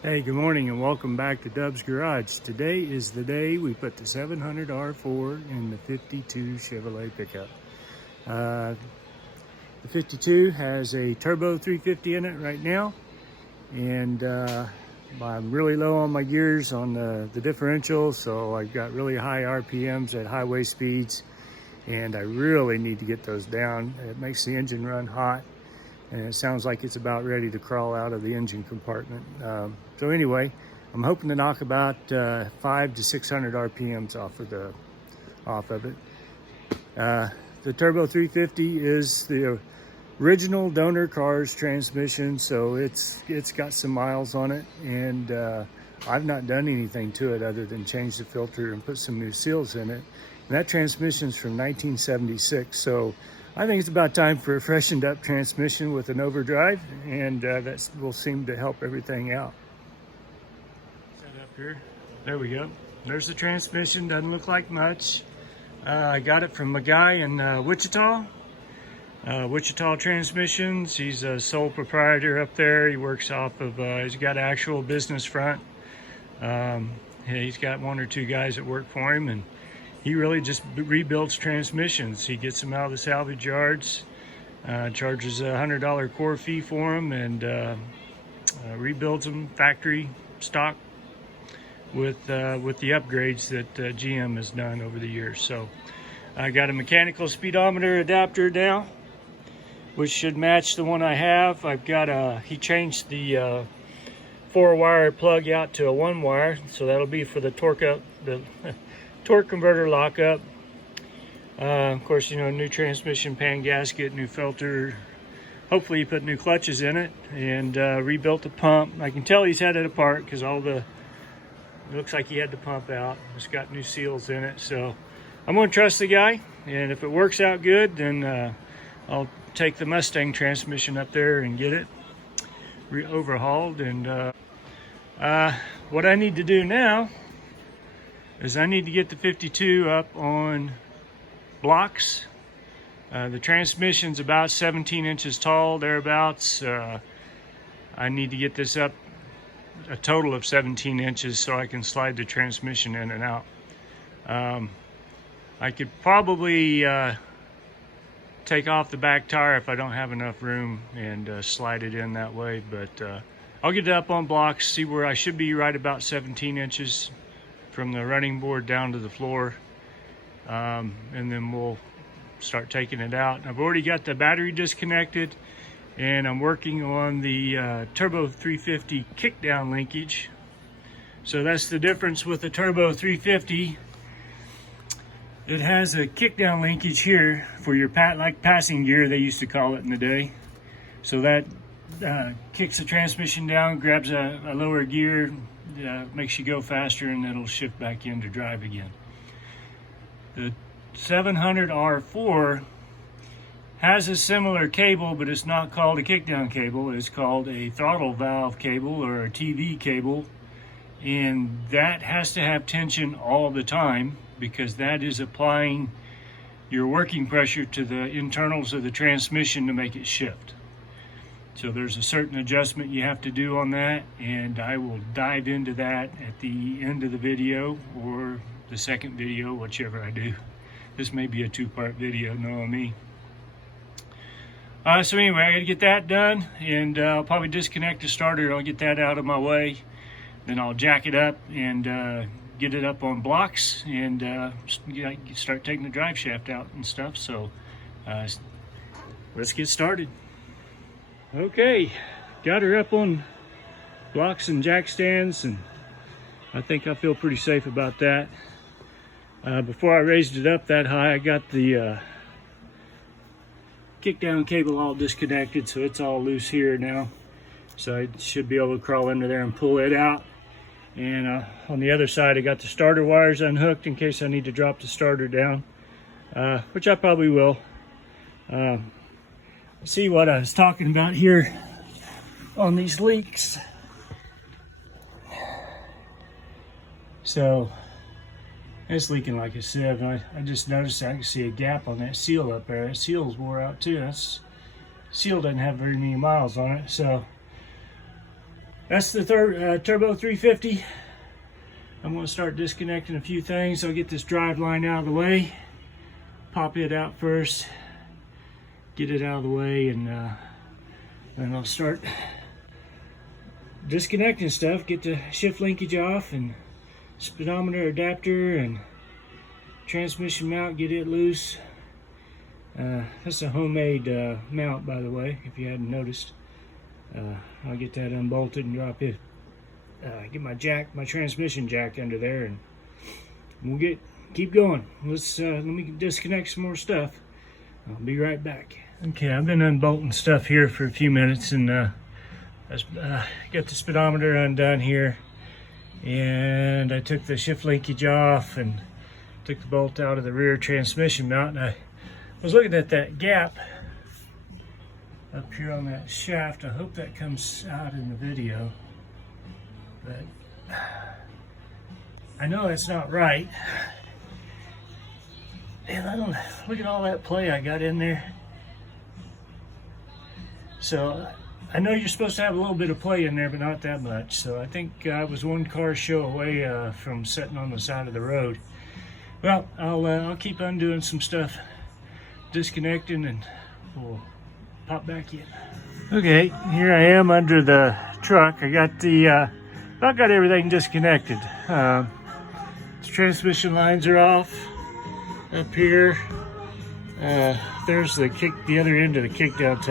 Hey, good morning and welcome back to Dub's Garage. Today is the day we put the 700 R4 in the 52 Chevrolet pickup. The 52 has a turbo 350 in it right now, and I'm really low on my gears on the differential, so I've got really high RPMs at highway speeds, and I really need to get those down. It makes the engine run hot, and it sounds like it's about ready to crawl out of the engine compartment. So anyway, I'm hoping to knock about 500 to 600 RPMs off of it. The Turbo 350 is the original donor car's transmission, so it's got some miles on it, and I've not done anything to it other than change the filter and put some new seals in it. And that transmission's from 1976, so I think it's about time for a freshened up transmission with an overdrive, and that will seem to help everything out. Set up here. There we go. There's the transmission. Doesn't look like much. I got it from a guy in Wichita. Wichita Transmissions. He's a sole proprietor up there. He works off of, he's got an actual business front. He's got one or two guys that work for him, and he really just rebuilds transmissions. He gets them out of the salvage yards, charges a $100 core fee for them, and rebuilds them factory stock with the upgrades that GM has done over the years. So I got a mechanical speedometer adapter now, which should match the one I have. I've got he changed the 4-wire plug out to a 1-wire, so that'll be for the torque converter lockup. Of course, you know, new transmission pan gasket, new filter. Hopefully he put new clutches in it, and rebuilt the pump. I can tell he's had it apart because it looks like he had the pump out. It's got new seals in it, so I'm going to trust the guy, and if it works out good, then I'll take the Mustang transmission up there and get it overhauled. And what I need to do now is I need to get the 52 up on blocks. The transmission's about 17 inches tall, thereabouts. I need to get this up a total of 17 inches so I can slide the transmission in and out. I could probably take off the back tire if I don't have enough room and slide it in that way, but I'll get it up on blocks, see where I should be, right about 17 inches from the running board down to the floor, and then we'll start taking it out. I've already got the battery disconnected, and I'm working on the Turbo 350 kickdown linkage. So that's the difference with the Turbo 350. It has a kickdown linkage here for your like passing gear, they used to call it in the day. So that kicks the transmission down, grabs a lower gear, makes you go faster, and it'll shift back in to drive again. The 700 R4 has a similar cable, but it's not called a kickdown cable. It's called a throttle valve cable or a TV cable, and that has to have tension all the time because that is applying your working pressure to the internals of the transmission to make it shift. So there's a certain adjustment you have to do on that, and I will dive into that at the end of the video or the second video, whichever I do. This may be a two-part video, knowing me. So anyway, I gotta get that done, and I'll probably disconnect the starter. I'll get that out of my way. Then I'll jack it up and get it up on blocks and start taking the drive shaft out and stuff. So let's get started. Okay, got her up on blocks and jack stands, and I think I feel pretty safe about that. Before I raised it up that high, I got the kickdown cable all disconnected, so it's all loose here now. So I should be able to crawl under there and pull it out. And on the other side, I got the starter wires unhooked in case I need to drop the starter down, which I probably will. See what I was talking about here on these leaks. So it's leaking like a sieve. I just noticed I can see a gap on that seal up there. That seal's wore out too. Seal doesn't have very many miles on it, so That's the Turbo 350. I'm going to start disconnecting a few things. I'll get this drive line out of the way, pop it out first, get it out of the way, and then I'll start disconnecting stuff, get the shift linkage off, and speedometer adapter and transmission mount, get it loose. That's a homemade mount, by the way, if you hadn't noticed. I'll get that unbolted and drop it. Get my transmission jack under there, and we'll keep going. Let me disconnect some more stuff. I'll be right back. Okay, I've been unbolting stuff here for a few minutes, and got the speedometer undone here, and I took the shift linkage off and took the bolt out of the rear transmission mount. And I was looking at that gap up here on that shaft. I hope that comes out in the video, but I know it's not right. And I don't look at all that play I got in there. So I know you're supposed to have a little bit of play in there, but not that much. So I think I was one car show away from sitting on the side of the road. Well, I'll keep undoing some stuff, disconnecting, and we'll pop back in. Okay, here I am under the truck. I got about got everything disconnected. The transmission lines are off up here. There's the other end of the kickdown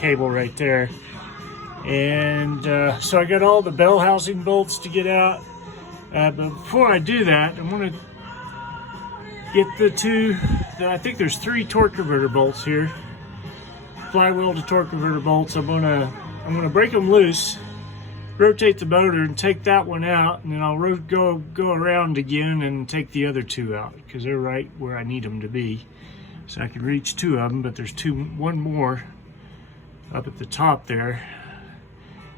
cable right there. And so I got all the bell housing bolts to get out. But before I do that, I'm going to get I think there's 3 torque converter bolts here. Flywheel to torque converter bolts. I'm gonna break them loose, rotate the motor, and take that one out, and then I'll go around again and take the other 2 out, because they're right where I need them to be. So I can reach 2 of them, but there's one more up at the top there.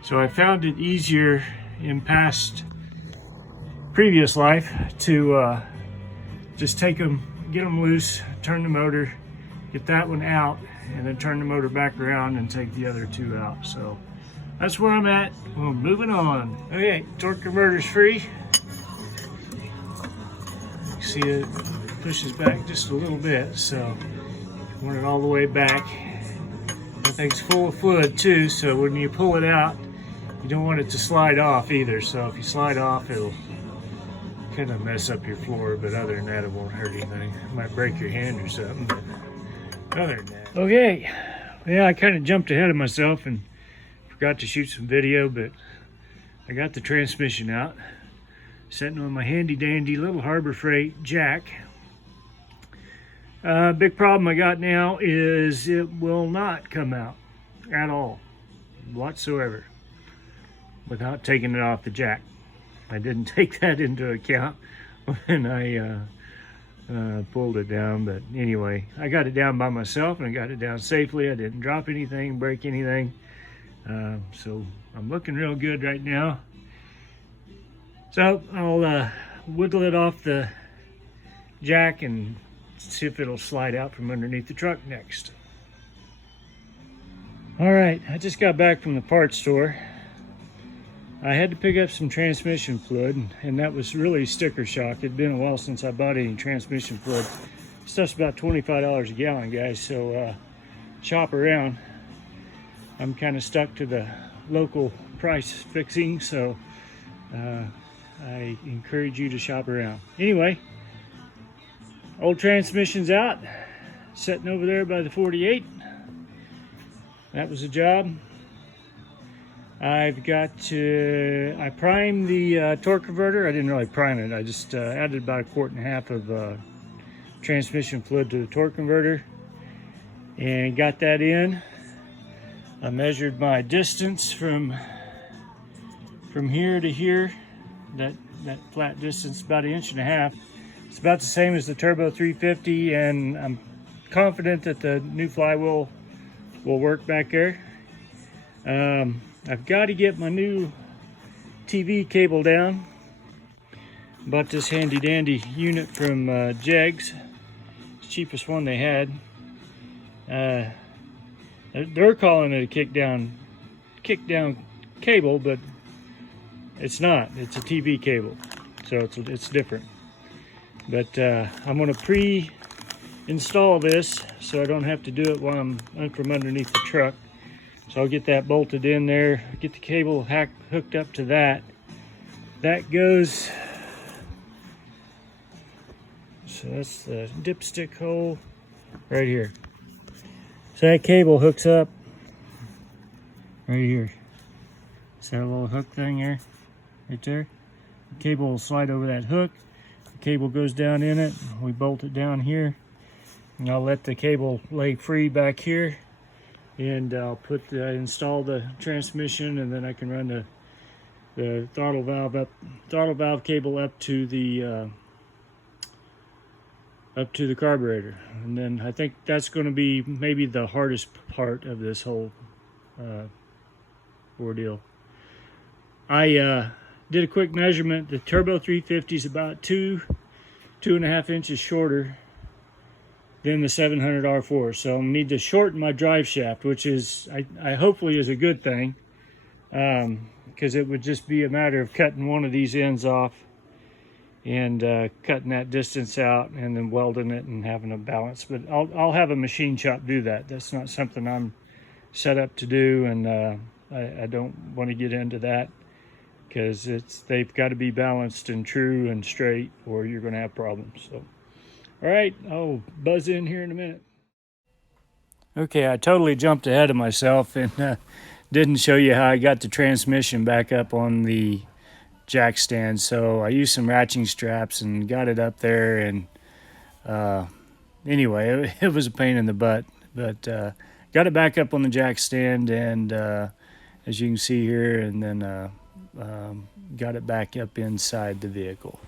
So I found it easier in previous life to just take them, get them loose, turn the motor, get that one out, and then turn the motor back around and take the other 2 out. So that's where I'm at. Well, moving on. Okay, torque converter's free. You see it pushes back just a little bit, so you want it all the way back. That thing's full of fluid too, so when you pull it out, you don't want it to slide off either. So if you slide off, it'll kind of mess up your floor, but other than that, it won't hurt anything. It might break your hand or something, but other than that. Okay, yeah, I kind of jumped ahead of myself and forgot to shoot some video, but I got the transmission out, sitting on my handy dandy little Harbor Freight jack. Big problem I got now is it will not come out at all, whatsoever, without taking it off the jack. I didn't take that into account when I pulled it down, but anyway, I got it down by myself, and I got it down safely. I didn't drop anything, break anything, so I'm looking real good right now. So I'll wiggle it off the jack and see if it'll slide out from underneath the truck next. All right, I just got back from the parts store. I had to pick up some transmission fluid, and that was really sticker shock. It'd been a while since I bought any transmission fluid. Stuff's about $25 a gallon, guys, so shop around. I'm kind of stuck to the local price fixing, so I encourage you to shop around. Anyway, old transmission's out, sitting over there by the 48. That was a job. I primed the torque converter. I didn't really prime it. I just added about 1.5 quarts of transmission fluid to the torque converter and got that in. I measured my distance from here to here. That flat distance, about 1.5 inches. It's about the same as the Turbo 350, and I'm confident that the new flywheel will work back there. I've got to get my new TV cable down. Bought this handy dandy unit from Jegs. It's the cheapest one they had. They're calling it a kick down cable, but It's not. It's a TV cable, so it's different. But I'm going to pre-install this so I don't have to do it while I'm from underneath the truck. So I'll get that bolted in there, get the cable hooked up to that. That goes, so that's the dipstick hole right here. So that cable hooks up right here. See that little hook thing there? Right there? The cable will slide over that hook. The cable goes down in it. We bolt it down here. And I'll let the cable lay free back here. And I'll install the transmission, and then I can run the throttle valve cable up to the carburetor. And then I think that's going to be maybe the hardest part of this whole ordeal. I did a quick measurement. The Turbo 350 is about 2.5 inches shorter than the 700 R4. So I need to shorten my drive shaft, which is I hopefully is a good thing, because it would just be a matter of cutting one of these ends off and cutting that distance out and then welding it and having a balance. But I'll have a machine shop do that. That's not something I'm set up to do, and I don't want to get into that, because they've got to be balanced and true and straight, or you're going to have problems. So, all right, I'll buzz in here in a minute. Okay, I totally jumped ahead of myself and didn't show you how I got the transmission back up on the jack stand. So I used some ratcheting straps and got it up there, and anyway, it was a pain in the butt, but got it back up on the jack stand, and as you can see here, and then got it back up inside the vehicle.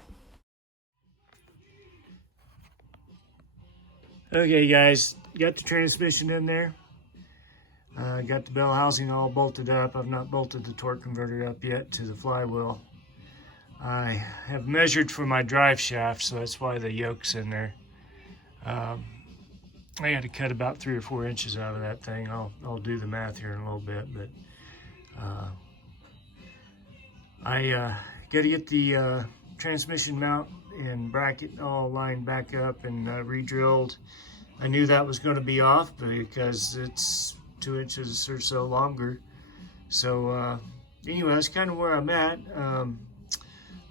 Okay guys, got the transmission in there. Got the bell housing all bolted up. I've not bolted the torque converter up yet to the flywheel. I have measured for my drive shaft, so that's why the yoke's in there. I had to cut about 3 or 4 inches out of that thing. I'll do the math here in a little bit, but I got to get the transmission mount and bracket all lined back up and re-drilled. I knew that was going to be off because it's 2 inches or so longer. So anyway, that's kind of where I'm at.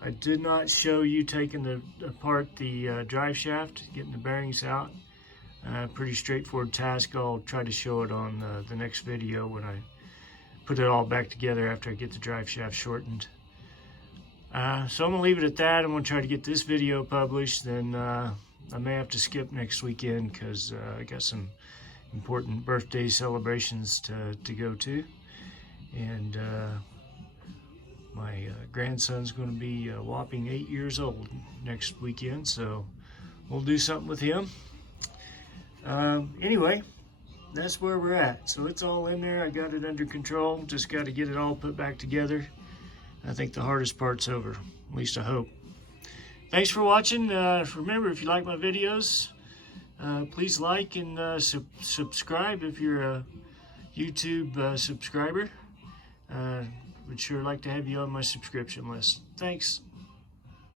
I did not show you taking apart the drive shaft, getting the bearings out. Pretty straightforward task. I'll try to show it on the next video when I put it all back together after I get the drive shaft shortened. So I'm going to leave it at that. I'm going to try to get this video published. Then I may have to skip next weekend because I got some important birthday celebrations to go to. And my grandson's going to be a whopping 8 years old next weekend, so we'll do something with him. Anyway, that's where we're at. So it's all in there. I got it under control. Just got to get it all put back together. I think the hardest part's over, at least I hope. Thanks for watching. Remember, if you like my videos, please like and subscribe if you're a YouTube subscriber. Would sure like to have you on my subscription list. Thanks.